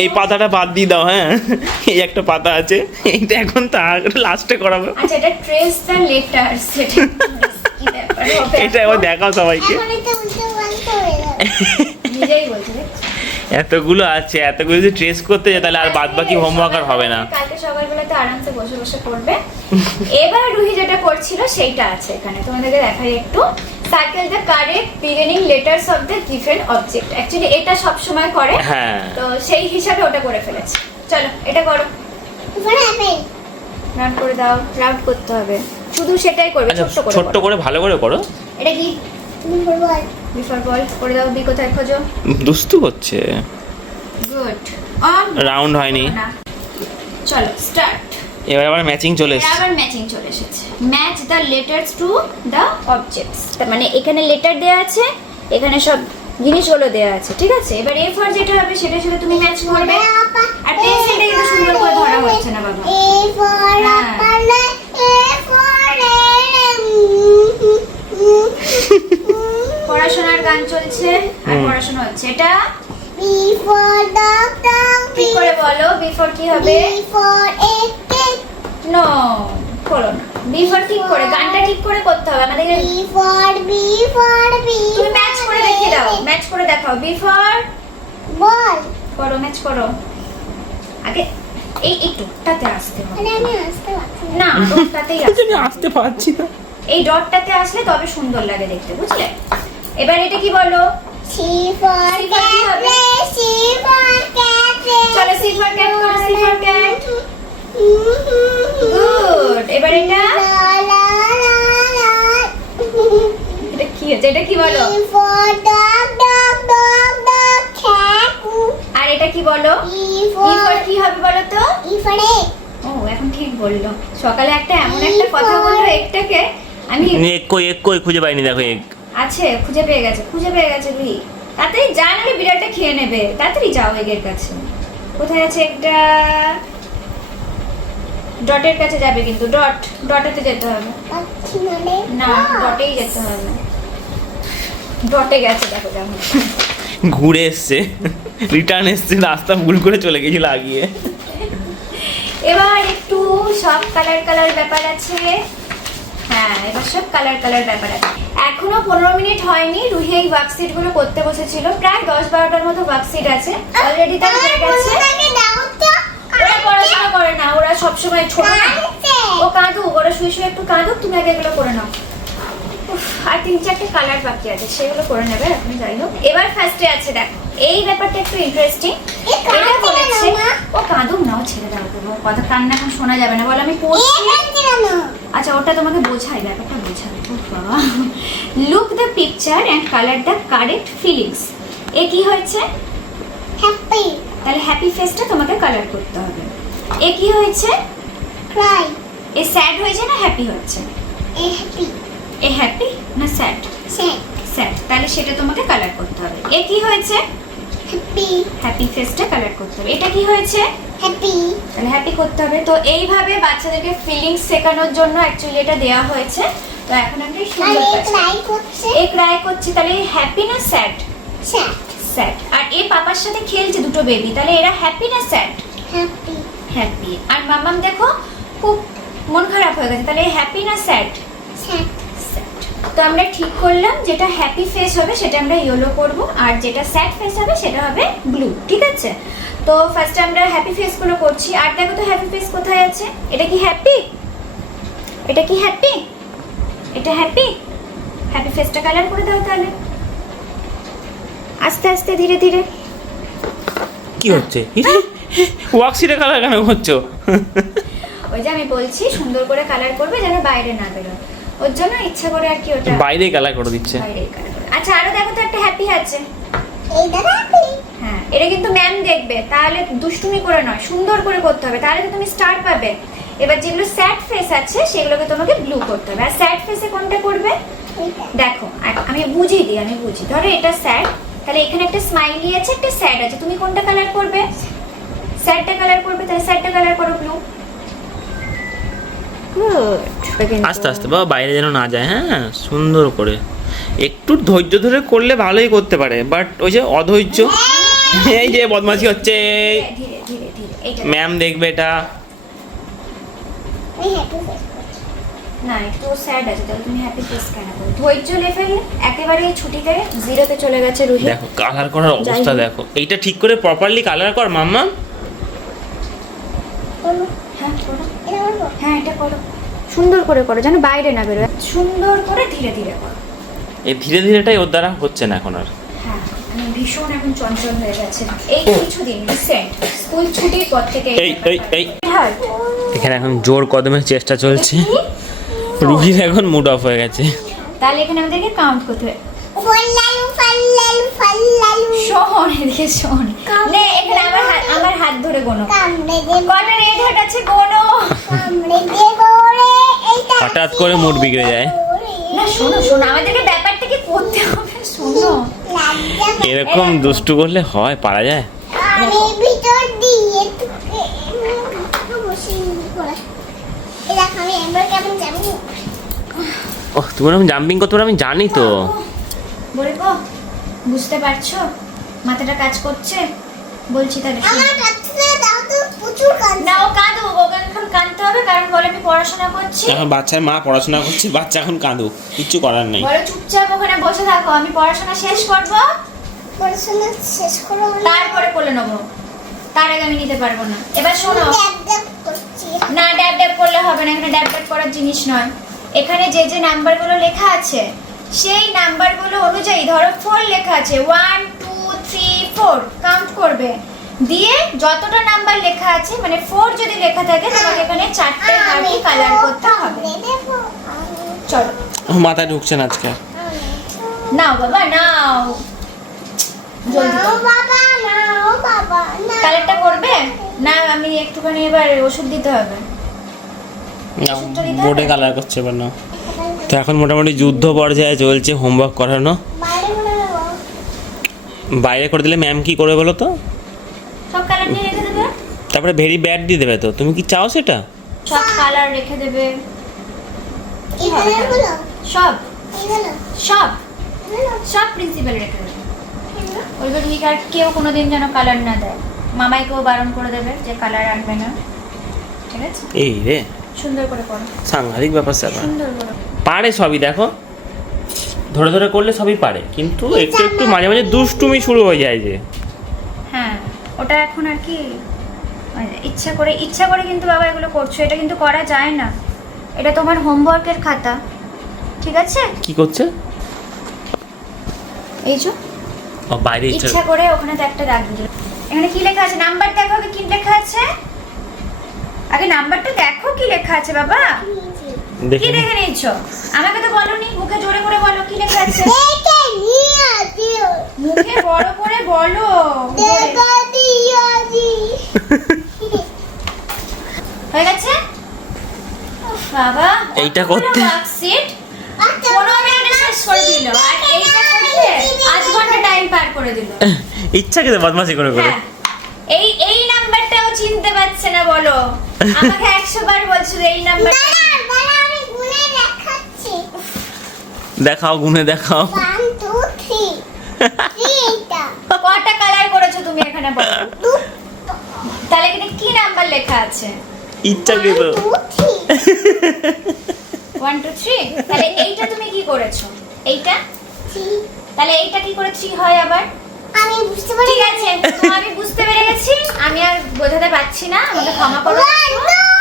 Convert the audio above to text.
এই পাতাটা বাদ দিয়ে দাও। হ্যাঁ, এই একটা পাতা আছে, এইটা এখন তার লাস্টে করাবো। আচ্ছা, এটা ট্রেস দ্য লেটার্স, কি ব্যাপার হবে? এটা একবার দেখাও সবাইকে। নিজেই বলছি এতগুলো আছে, এতগুলো যদি ট্রেস করতে যায় তাহলে আর বাদ বাকি হোমওয়ার্ক আর হবে না। কালকে সকালবেলাতে আরামসে বসে বসে করবে। এবার রুহি যেটা করছিল সেইটা আছে এখানে, তোমাদেরকে দেখাই একটু। Circle the correct beginning letters of the given object. Actually এটা সব সময় করে, হ্যাঁ, তো সেই হিসাবে ওটা করে ফেলেছে। চলো এটা করো, রাউন্ড করে দাও। রাউন্ড করতে হবে, শুধু সেটাই করবে, ছোট্ট করে ভালো করে করো। এটা কি বিফোর বল করে দাও। বি কোথায় খোঁজো? দুষ্টু করছে। গুড। অন রাউন্ড হয়নি। চলো স্টার্ট। এবার আবার ম্যাচিং চলে এসেছে। আবার ম্যাচিং চলে এসেছে। Match the letters to the objects. তার মানে এখানে লেটার দেয়া আছে, এখানে সব জিনিসগুলো দেয়া আছে, ঠিক আছে? এবার এ ফর যেটা হবে সেটা সাথে তুমি ম্যাচ করবে। আর পেন্সিলটা কিন্তু সুন্দর করে ধরা হচ্ছে না বাবা। A for Apple, A for পড়াশোনার গান চলছে আর পড়াশোনা হচ্ছে। এটা বি ফর ডগ, ডগ ঠিক করে বলো। বিফোর কি হবে? বি ফর এগ, নো, করো না। বিফোর ঠিক করে, গানটা ঠিক করে করতে হবে আমাদের। বি ফর বি তুমি ম্যাচ করে দেখিয়ে দাও, ম্যাচ করে দেখাও। বিফোর বল। করো, ম্যাচ করো। আগে এই একটুটাতে আসতে হবে। আরে আমি আসতে পারছি না, ডটটাতেই আসতে আমি আসতে পারছি না। এই ডটটাতে আসলে তবে সুন্দর লাগে দেখতে, বুঝলে? এবার এটা কি বলো? C for cat, C for cat. চলো সি ফর ক্যাট করো, সি ফর ক্যাট। গুড। এবার এটা এটা কি আছে? এটা কি বলো? B for dog, dog dog dog cat. আর এটা কি বলো? ই ই ফর ফর কি হবে বলো তো? E for egg. ও, এখন ঠিক বললো। সকালে একটা এমন একটা কথা বললো একটাকে, আমি এক কই খুঁজে পাইনি, দেখো এক আছে, খুঁজে পেয়ে গেছে রুহি। তাড়াতাড়ি যা, নাহলে বিড়ালটা খেয়ে নেবে। তাড়াতাড়ি যাও এগের কাছে। কোথায় আছে একটা? ডটের কাছে যাবে কিন্তু, ডটেতে যেতে হবে। পাচ্ছি না রে। না, ডটেই যেতে হবে। ডটে গেছে, দেখো যেমন। ঘুরে এসছে, রিটার্ন এসছে, রাস্তা ভুল করে চলে গেছিল আগিয়ে। এবার একটু সব কালার ব্যাপার আছে। হ্যাঁ, এবার সব কালার ব্যাপার আছে। এখনো 15 মিনিট হয়নি, রুহি এই ওয়ার্কশিট গুলো করতে বসেছিল। প্রায় 10-12টার মতো ওয়ার্কশিট আছে অলরেডি, তার হয়ে গেছে। তাকে দাও তো। ওরা পড়াশোনা করে না, ওরা সবসময় ছোট না। ও কাঁদুক, ওরা শুয়ে একটু কাঁদুক, তুমি আগে এগুলো করে নাও। উফ, আর 3-4টে কালার বাকি আছে, সেগুলো করে নেবে এখন। যাই হোক, এবার ফার্স্টে আছে, দেখো এই ব্যাপারটা একটু ইন্টারেস্টিং। এটা বলেছে ও কাঁদুক না, ও ছেড়ে দাও, ওর কথা কান্না এখন শোনা যাবে না। বলো আমি পড়ছি। আচ্ছা, ওটা তোমাকে বোঝাই, ব্যাপারটা বোঝাই। Look the picture and colour the correct feelings. এ কি হয়েছে? হ্যাপি। তাহলে হ্যাপি ফেসটা তোমাকে কালার করতে হবে। এ কি হয়েছে? ক্রাই। এ স্যাড হয়েছে না হ্যাপি হচ্ছে? এ হ্যাপি। এ হ্যাপি না স্যাড? স্যাড। স্যাড, তাহলে সেটা তোমাকে কালার করতে হবে। এ কি হয়েছে? হ্যাপি। হ্যাপি ফেসটা কালার করতে হবে। এটা কি হয়েছে? হ্যাপি। তাহলে হ্যাপি করতে হবে। তো এইভাবে বাচ্চাদেরকে ফিলিংস শেখানোর জন্য অ্যাকচুয়ালি এটা দেওয়া হয়েছে। তো এখন আমরা এই সুন্দর তাহলে কাজ ক্রাই করছে। এ ক্রাই করছে, তাহলে হ্যাপি না স্যাড? স্যাড। স্যাড। আর এ পাপার সাথে খেলছে দুটো বেবি, তাহলে এরা হ্যাপি না স্যাড? হ্যাপি। হ্যাপি। আর মামাম দেখো খুব মন খারাপ হয়ে গেছে, তাহলে হ্যাপি না স্যাড? স্যাড। তো আমরা ঠিক করলাম যেটা হ্যাপি ফেস হবে সেটা আমরা ইয়েলো করব, আর যেটা স্যাড ফেস হবে সেটা হবে ব্লু, ঠিক আছে? তো ফার্স্টে আমরা হ্যাপি ফেসগুলো করছি। আর দেখো তো হ্যাপি ফেস কোথায় আছে? এটা কি হ্যাপি? এটা কি হ্যাপি? এটা হ্যাপি? হ্যাপি ফেসটা কালার করে দাও তাহলে, আস্তে আস্তে ধীরে ধীরে। কি হচ্ছে? ওয়ার্কশিটে কালার কেন করছো? ওই যে আমি বলছি সুন্দর করে কালার করবে যেন বাইরে না বেরোয়, ওর জন্য ইচ্ছা করে আর কি ওটা বাইরেই কালার করে দিচ্ছে। বাইরেই কালার করে। আচ্ছা, আরো দেখো তো একটা হ্যাপি আছে। এইটা হ্যাপি। হ্যাঁ, এটা কিন্তু ম্যাম দেখবে, তাহলে দুষ্টুমি করে নয়, সুন্দর করে করতে হবে, তাহলে তো তুমি স্টার পাবে। এবার যেগুলো স্যাড ফেস আছে সেগুলোকে তোমাকে ব্লু করতে হবে। আর স্যাড ফেসে কোনটা করবে? দেখো আমি বুঝি। ধরো এটা স্যাড, তাহলে এখানে একটা স্মাইলি আছে, একটা স্যাড আছে, তুমি কোনটা কালার করবে? স্যাডটা কালার করবে, তাহলে স্যাডটা কালার করো ব্লু। গুড। আস্তে আস্তে বাবা, বাইরে যেন না যায়। হ্যাঁ, সুন্দর করে একটু ধৈর্য ধরে করলে ভালোই করতে পারে, বাট ওই যে অধৈর্য। এই যে বদমাশি হচ্ছে, ধীরে ধীরে ধীরে এইটা ম্যাম দেখবে এটা। আমি হ্যাপি ফেস করছি। না একটু স্যাড আছে, তাহলে তুমি হ্যাপি ফেস কেন করো? ধৈর্য লেভেল একেবারে ছুটিতে জিরোতে চলে গেছে রুহি। দেখো কালার করার অবস্থা যাই হোক। দেখো, এইটা ঠিক করে প্রপারলি কালার কর মাম্মা। বলো, হ্যাঁ করো, এটা বলবো? হ্যাঁ এটা করো, সুন্দর করে করো যেন বাইরে না বেরোয়, সুন্দর করে ধীরে ধীরে করো। এই ধীরে ধীরেটাই ওর দ্বারা হচ্ছে না এখন আর। হ্যাঁ আমি ভীষণ এখন চঞ্চল হয়ে গেছে এই কিছুদিন রিসেন্ট স্কুল ছুটির পর থেকে এই হ্যাঁ এখানে এখন জোর কদমের চেষ্টা চলছে, রুহির এখন মুড অফ হয়ে গেছে। তাহলে এখানে আমাদেরকে কাউন্ট করতে হবে। ফাল্লালু ফাল্লালু ফাল্লালু শোন এদিকে শোন, নে এখানে আমার হাত ধরে গোনো, কামড়ে দেব কটা রেড হাট আছে গোনো। কামড়ে দেব রে এইটা হঠাৎ করে মুড বিগড়ে যায়। না শোনো শোনো, আমাদেরকে ব্যাপারটা কি করতে হবে শোনো। লাগবে এরকম দুষ্টু করলে হয়, পারা যায়? আরে ভিতর দিয়ে তোকে বসে পড়া এটা আমি এবার কেমন যাবো ওহ, তুমি এরকম জাম্পিং করতে পারো আমি জানি তো। বলবো বুঝতে পারছো মাথাটা কাজ করছে? বলছি তাহলে শোনো। আমার কাছে দাও তো প্রচুর কাজ না ও কাঁদুক, ওকে এখন কাঁদতে হবে কারণ বলে আমি পড়াশোনা করছি। এখন বাচ্চার মা পড়াশোনা করছে, বাচ্চা এখন কাঁদুক, কিচ্ছু করার নেই। বলো চুপচাপ ওখানে বসে থাকো, আমি পড়াশোনা শেষ করবো পড়াশোনা শেষ করো তারপরে কোলে নেবো, তার আগে আমি নিতে পারবো না। এবার শোনো, ড্যাব ড্যাব করছি না ড্যাব ড্যাব করলে হবে না, এখানে ড্যাব ড্যাব করার জিনিস নয়। এখানে যে যে নাম্বারগুলো লেখা আছে সেই নাম্বারগুলো অনুযায়ী ধরো 4 লেখা আছে, 1 2 3 4 কাউন্ট করবে, দিয়ে যতটা নাম্বার লেখা আছে মানে 4 যদি লেখা থাকে তোমাকে এখানে 4টে হার্টই কালার করতে হবে। চলো ও মাথায় ঢুকছে না আজকে। নাও বাবা নাও, জলদি ও বাবা না ও বাবা না কালারটা করবে না, আমি একটুখানি এবার ওষুধ দিতে হবে। ওষুধটা দিতে হবে? বোর্ডে কালার করছে এবার না। তো এখন মোটামুটি যুদ্ধ পর্যায়ে চলছে হোমওয়ার্ক করানো। বাইরে মনে হয় বাইরে করে দিলে ম্যাম কি করবে বলো তো? সব কালার নিয়ে রেখে দেবে, তারপরে ভেরি ব্যাড দিয়ে দেবে। তো তুমি কি চাও সেটা? সব কালার রেখে দেবে, কি হবে এইগুলো তাহলে? হলো সব এইগুলো সব হলো সব প্রিন্সিপাল রেখে দেবে। বলবে তুমি আর কেউ কোনোদিন যেন কালার না দেয়, মামাইকেও বারণ করে দেবে যে কালার আনবে না, ঠিক আছে? এই রে সুন্দর করে করো, সাংঘাতিক ব্যাপার স্যাপার। সুন্দর করে। পারে সবই, দেখো ধরে ধরে করলে সবই পারে, কিন্তু একটু একটু মাঝে মাঝে দুষ্টুমি শুরু হয়ে যায় যে। হ্যাঁ ওটা এখন আর কি ইচ্ছা করে কিন্তু বাবা এগুলো করছো, এটা কিন্তু করা যায় না, এটা তোমার হোমওয়ার্কের খাতা, ঠিক আছে? কি করছে? এই যে ও বাইরে ইচ্ছা করে ওখানে তো একটা দাগ দিল। এখানে কি লেখা আছে? নাম্বার দেখো আগে কি লেখা আছে, আগে নাম্বারটা দেখো কি লেখা আছে বাবা। কি দেখে নে। দেখে নিয়েছো? আমাকে তো বলোনি, মুখে জোরে করে বলো কি লেখা আছে। দেখে নিয়ে দিও মুখে বড় করে বলো। দেখা দিও দি হয়ে গেছে? উফ, বাবা এইটা করতে- ওয়ার্কশিট 15 মিনিটে শেষ করে দিল, আর এইটা করতে 8 ঘন্টা টাইম পার করে দিল। ইচ্ছা কিন্তু বদমাশি করে করে। হ্যাঁ, এই নাম্বারটাও চিনতে পারছে না বলো, আমাকে 100 বার বলছিল এই নাম্বারটা। দাঁড়া আমি গুনে দেখাচ্ছি দেখাও, গুনে দেখাও। 1 2 3 এইটা কটা কালার করেছো তুমি এখানে বলো? তাহলে এখানে কি নাম্বার লেখা আছে? ইচ্ছা কিন্তু 2 3 1 2 3। তাহলে এইটা তুমি কি করেছো? এইটা, 3 তাহলে এইটা কি করে 3 হয় আবার? আমি বুঝতে পারি ঠিক আছে, তো আমি বুঝতে পেরে গেছি, আমি আর বোঝাতে পারছি না, আমাকে ক্ষমা করো। 1 2